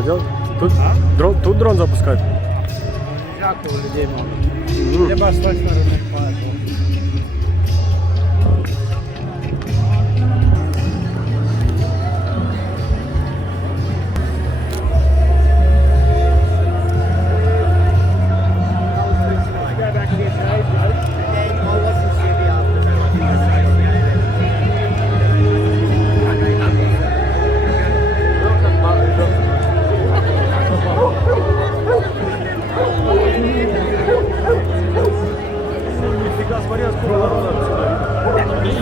это делать? Тут дрон запускать? Нельзя, у людей много. Либо с той стороны, поэтому.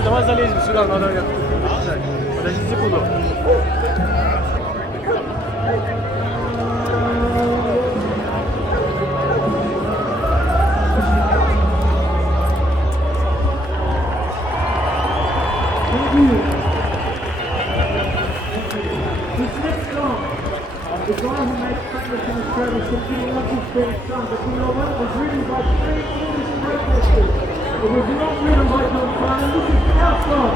Давай залезем сюда, надо... Подожди секунду. The guy who made famous in Australia said he loves his big son, but you know what? It was written by 3 English protesters. It was not written by John Farnham. This is our song.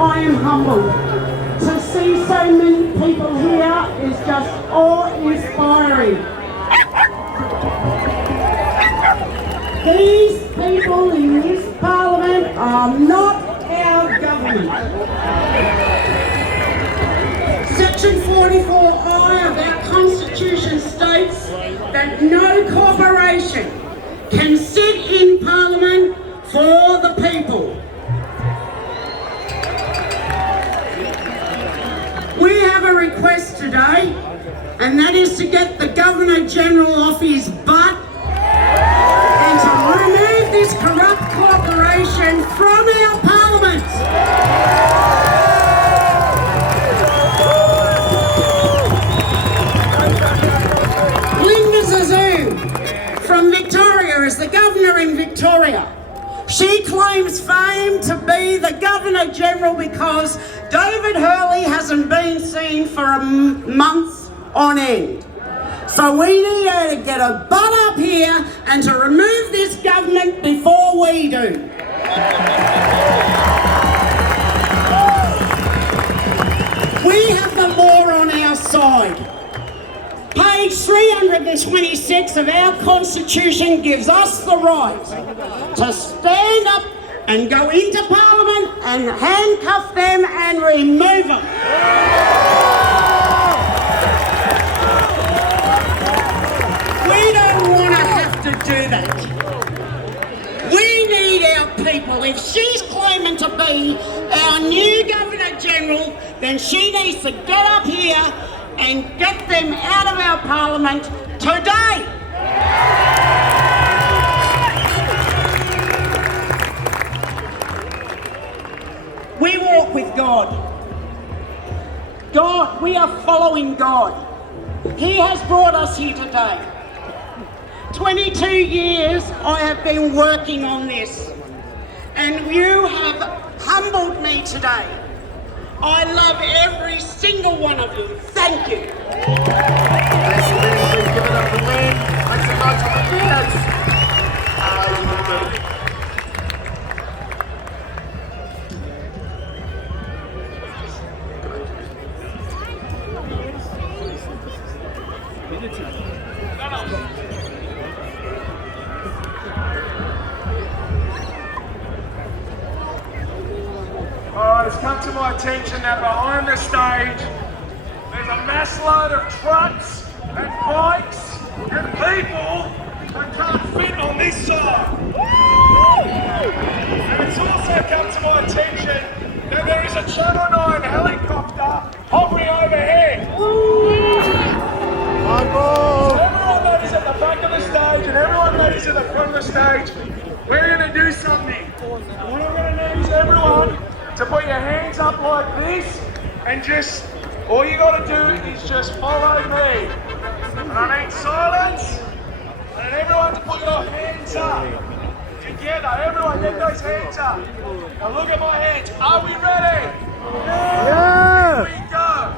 I am humbled. To see so many people here is just awe-inspiring. these people in this parliament are not our government. Section 44I of our Constitution states that no corporation can sit in Parliament for the people. We have a request today, and that is to get the Governor-General off his butt and to remove this corrupt corporation from our Parliament. From Victoria is the Governor in Victoria. She claims fame to be the Governor-General because David Hurley hasn't been seen for a month on end. So we need her to get her butt up here and to remove this government before we do. We have the law on our side. Page 326 of our Constitution gives us the right to stand up and go into Parliament and handcuff them and remove them. We don't want to have to do that. We need our people. If she's claiming to be our new Governor-General, then she needs to get up here and get them out of our Parliament today. We walk with God. God, we are following God. He has brought us here today. 22 years I have been working on this, and you have humbled me today. I love every single one of you. Thank you. Thanks for giving up the win. Make some noise on the fans. It's come to my attention that behind the stage there's a mass load of trucks and bikes and people that can't fit on this side. And it's also come to my attention that there is a Channel 9 helicopter hovering overhead. Everyone that is at the back of the stage and everyone that is at the front of the stage, we're going to do something. What I'm going to need is everyone to put your hands up like this and just, all you got to do is just follow me. And I need silence and everyone to put your hands up together. Everyone get those hands up. Now look at my hands. Are we ready? Yeah! Here we go.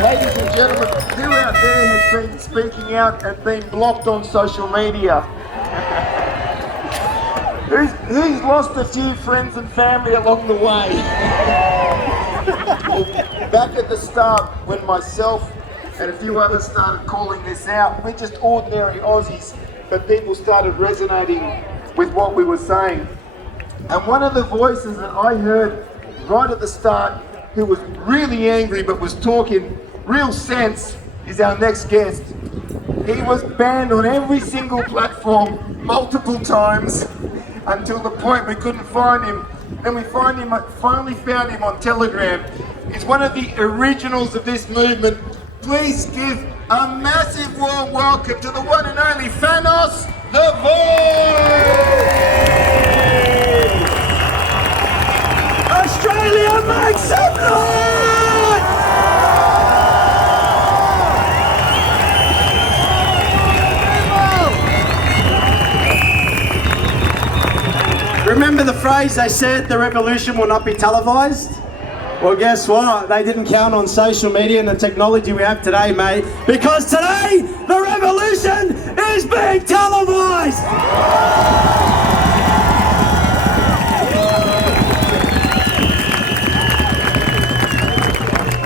Ladies and gentlemen, who out there has been speaking out and been blocked on social media? Who's lost a few friends and family along the way? Back at the start, when myself and a few others started calling this out, we're just ordinary Aussies, but people started resonating with what we were saying. And one of the voices that I heard right at the start, who was really angry but was talking real sense, is our next guest. He was banned on every single platform multiple times until the point we couldn't find him, and we finally found him on Telegram. He's one of the originals of this movement. Please give a massive warm welcome to the one and only Thanos the Void! Australia, make some noise! remember the phrase they said, the revolution will not be televised? Well, guess what? They didn't count on social media and the technology we have today, mate. Because today, the revolution is being televised!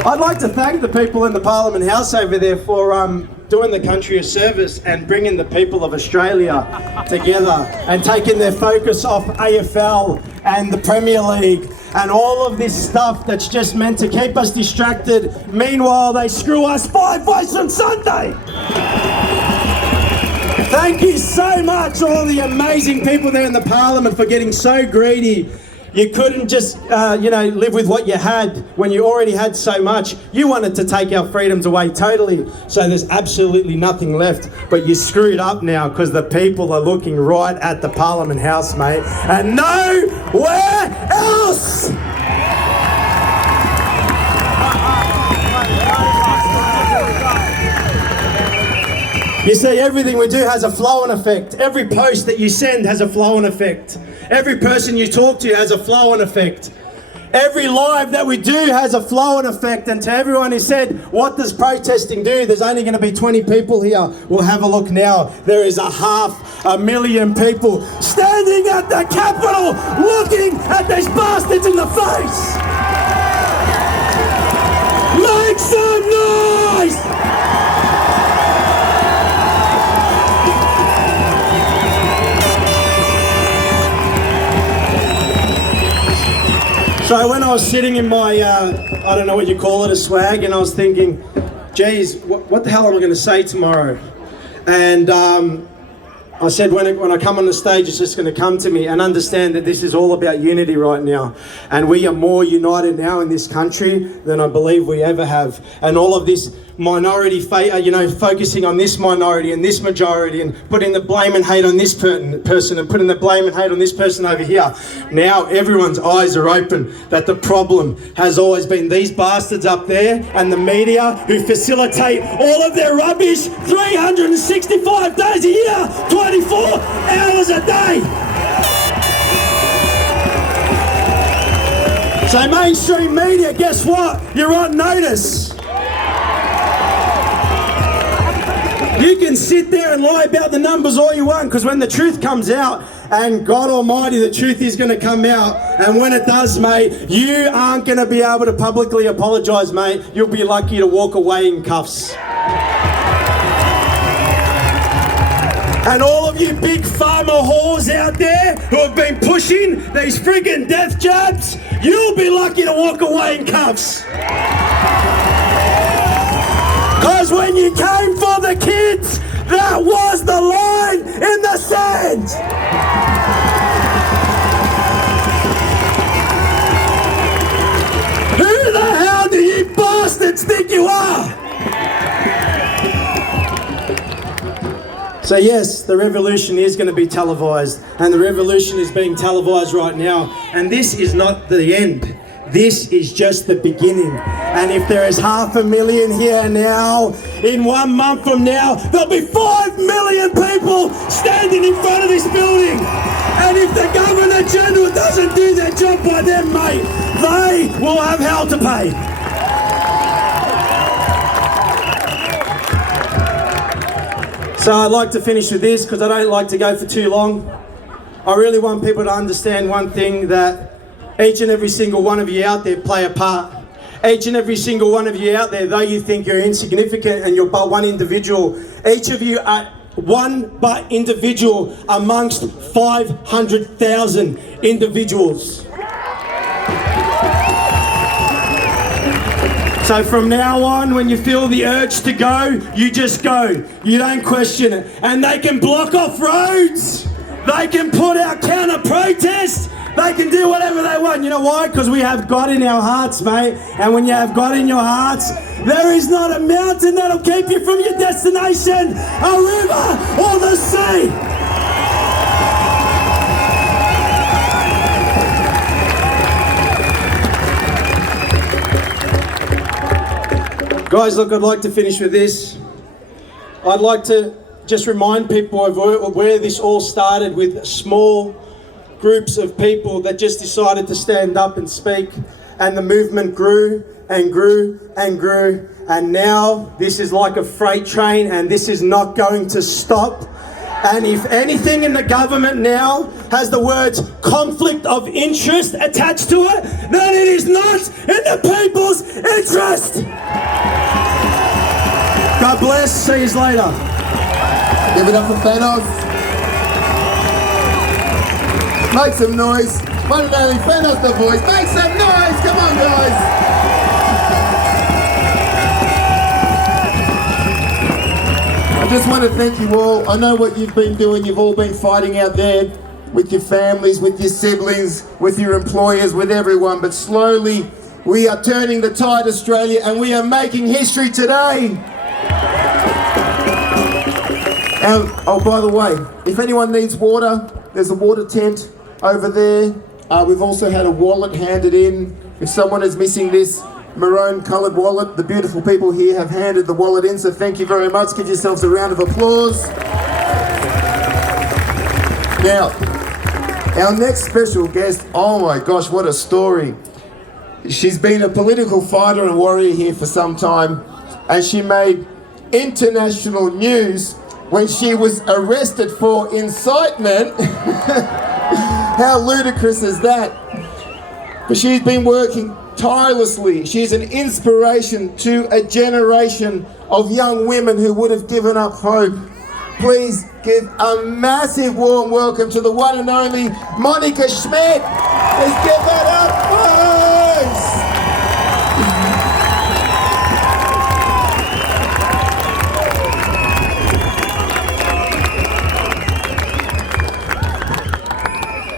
I'd like to thank the people in the Parliament House over there for doing the country a service and bringing the people of Australia together and taking their focus off AFL and the Premier League and all of this stuff that's just meant to keep us distracted. Meanwhile, they screw us 5 votes on Sunday. Thank you so much, all the amazing people there in the Parliament, for getting so greedy. You couldn't just, live with what you had when you already had so much. You wanted to take our freedoms away totally. So there's absolutely nothing left. But you screwed up now because the people are looking right at the Parliament House, mate, and nowhere else. You see, everything we do has a flow-on effect. Every post that you send has a flow-on effect. Every person you talk to has a flow-on effect. Every live that we do has a flow-on effect. And to everyone who said, what does protesting do? There's only going to be 20 people here. Well, have a look now. There is 500,000 people standing at the Capitol looking at these bastards in the face. Make some noise! So when I was sitting in my, I don't know what you call it, a swag, and I was thinking, geez, what the hell am I going to say tomorrow? And I said, when I come on the stage, it's just going to come to me, and understand that this is all about unity right now. And we are more united now in this country than I believe we ever have. And all of this minority, focusing on this minority and this majority and putting the blame and hate on this person and putting the blame and hate on this person over here. Now everyone's eyes are open that the problem has always been these bastards up there and the media who facilitate all of their rubbish 365 days a year, 24 hours a day. So mainstream media, guess what? You're on notice. You can sit there and lie about the numbers all you want, because when the truth comes out, and God Almighty, the truth is going to come out, and when it does, mate, you aren't going to be able to publicly apologise, mate. You'll be lucky to walk away in cuffs. And all of you big pharma whores out there who have been pushing these friggin' death jabs, you'll be lucky to walk away in cuffs. Because when you came for the kids, that was the line in the sand. Who the hell do you bastards think you are? So yes, the revolution is going to be televised, and the revolution is being televised right now. And this is not the end. This is just the beginning. And if there is 500,000 here now, in 1 month from now, there'll be 5 million people standing in front of this building. And if the Governor General doesn't do their job by them, mate, they will have hell to pay. So I'd like to finish with this, because I don't like to go for too long. I really want people to understand one thing, that each and every single one of you out there play a part. Each and every single one of you out there, though you think you're insignificant and you're but one individual, each of you are one but individual amongst 500,000 individuals. So from now on, when you feel the urge to go, you just go. You don't question it. And they can block off roads. They can put out counter-protests. They can do whatever they want. You know why? Because we have God in our hearts, mate. And when you have God in your hearts, there is not a mountain that'll keep you from your destination, a river or the sea. Guys, look, I'd like to finish with this. I'd like to just remind people of where this all started, with small groups of people that just decided to stand up and speak, and the movement grew and grew and grew, and now this is like a freight train, and this is not going to stop. And if anything in the government now has the words conflict of interest attached to it, then it is not in the people's interest. God bless. See you later. Give it up for Thanos. Make some noise. One and only Thanos the voice. Make some noise. Come on, guys. I just want to thank you all. I know what you've been doing. You've all been fighting out there with your families, with your siblings, with your employers, with everyone. But slowly, we are turning the tide, Australia, and we are making history today. And, oh, by the way, if anyone needs water, there's a water tent over there. We've also had a wallet handed in. If someone is missing this maroon coloured wallet, the beautiful people here have handed the wallet in, so thank you very much. Give yourselves a round of applause. Now, our next special guest, oh my gosh, what a story. She's been a political fighter and warrior here for some time, and she made international news when she was arrested for incitement. How ludicrous is that? But she's been working tirelessly. She's an inspiration to a generation of young women who would have given up hope. Please give a massive warm welcome to the one and only Monica Schmidt. Let's give that up, folks.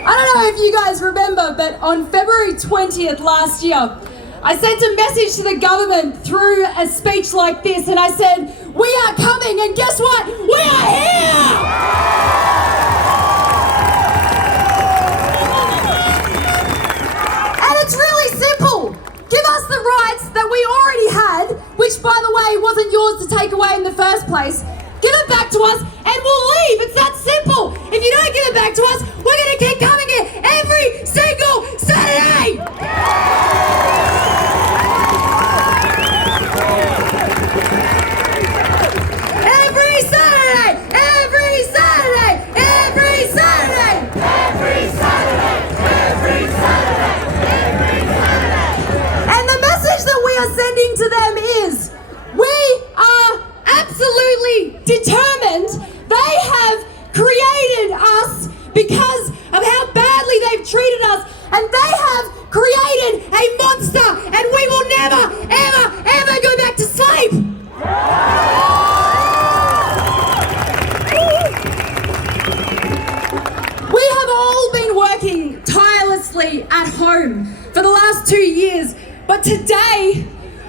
I don't know if you guys remember, but on February 20th last year, I sent a message to the government through a speech like this, and I said, we are coming, and guess what? We are here! And it's really simple. Give us the rights that we already had, which, by the way, wasn't yours to take away in the first place. Give it back to us, and we'll leave. It's that simple. If you don't give it back to us, we're going to keep coming here every single Saturday. Every Saturday, every Saturday, every Saturday, every Saturday, every Saturday, every Saturday. And the message that we are sending to them is, we are absolutely determined. They have created us because of how badly they've treated us, and they have created a monster, and we will never, ever, ever go back to sleep. We have all been working tirelessly at home for the last 2 years, but today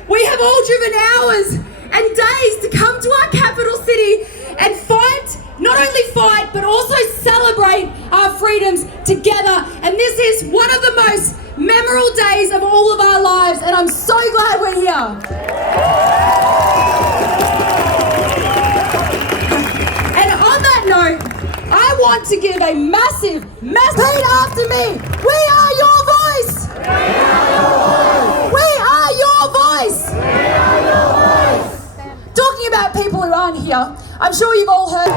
we have all driven hours and days to come to our capital city and fight, not only fight, but also celebrate our freedoms together. And this is one of the most memorable days of all of our lives, and I'm so glad we're here. And on that note, I want to give a massive, repeat after me. We are your voice. We are your voice. We are your voice. Talking about people who aren't here, I'm sure you've all heard.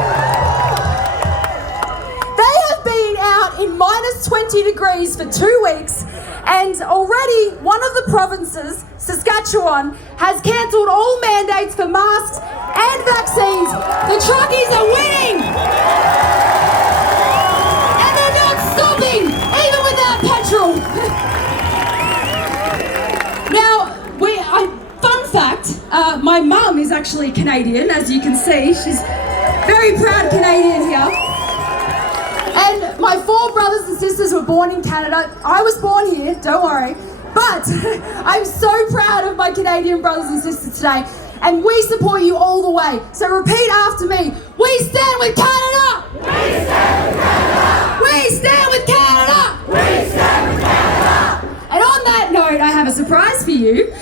They have been out in minus 20 degrees for 2 weeks, and already one of the provinces, Saskatchewan, has cancelled all mandates for masks and vaccines. The truckies are winning! And they're not stopping, even without petrol. Now, fun fact, my mum is actually Canadian, as you can see. She's very proud Canadian here. And my 4 brothers and sisters were born in Canada. I was born here, don't worry. But I'm so proud of my Canadian brothers and sisters today. And we support you all the way. So repeat after me. We stand with Canada! We stand with Canada! We stand with Canada! We stand with Canada! And on that note, I have a surprise for you.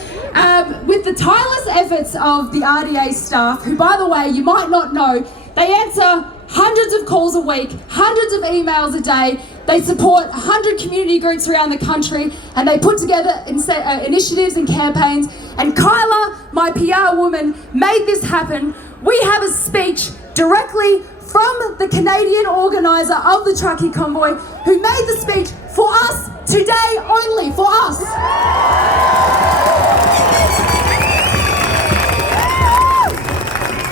With the tireless efforts of the RDA staff, who, by the way, you might not know, they answer hundreds of calls a week, hundreds of emails a day. They support 100 community groups around the country, and they put together initiatives and campaigns. And Kyla, my PR woman, made this happen. We have a speech directly from the Canadian organiser of the Truckee Convoy, who made the speech for us today only, for us.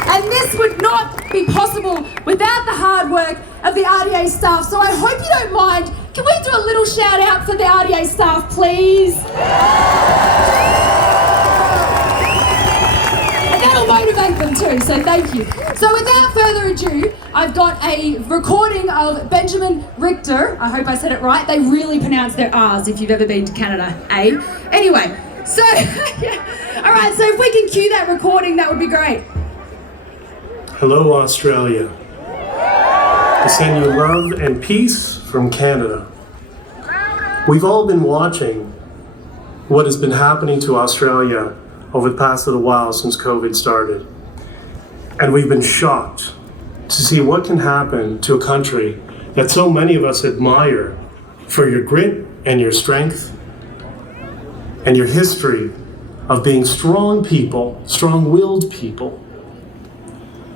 And this would not be possible without the hard work of the RDA staff. So I hope you don't mind. Can we do a little shout out for the RDA staff, please? And that'll motivate them too, so thank you. So without further ado, I've got a recording of Benjamin Richter. I hope I said it right. They really pronounce their R's if you've ever been to Canada, eh? Anyway, so, yeah. All right, so if we can cue that recording, that would be great. Hello, Australia. I send you love and peace from Canada. We've all been watching what has been happening to Australia over the past little while since COVID started. And we've been shocked to see what can happen to a country that so many of us admire for your grit and your strength and your history of being strong people, strong-willed people.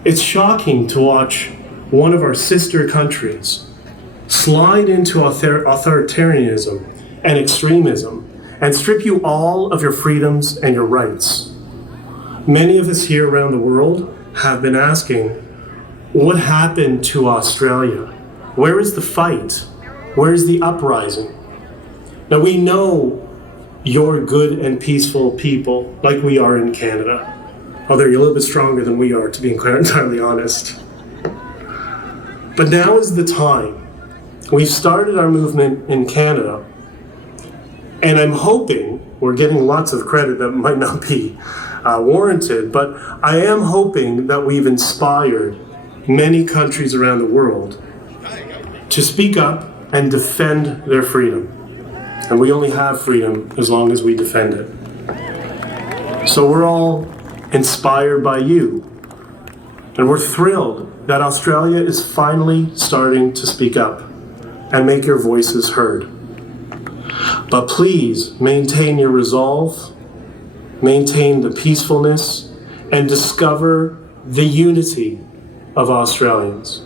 It's shocking to watch one of our sister countries slide into authoritarianism and extremism and strip you all of your freedoms and your rights. Many of us here around the world have been asking, what happened to Australia? Where is the fight? Where is the uprising? Now we know you're good and peaceful people like we are in Canada. Although you're a little bit stronger than we are, to be entirely honest. But now is the time. We've started our movement in Canada, and I'm hoping, we're getting lots of credit that might not be warranted, but I am hoping that we've inspired many countries around the world to speak up and defend their freedom. And we only have freedom as long as we defend it. So we're all inspired by you. And we're thrilled that Australia is finally starting to speak up and make your voices heard. But please maintain your resolve, maintain the peacefulness, and discover the unity of Australians.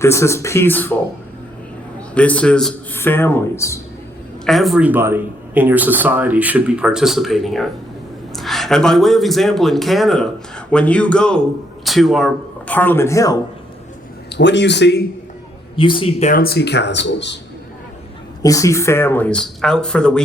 This is peaceful. This is families. Everybody in your society should be participating in it. And by way of example, in Canada, when you go to our Parliament Hill, what do you see? You see bouncy castles. You see families out for the weekend.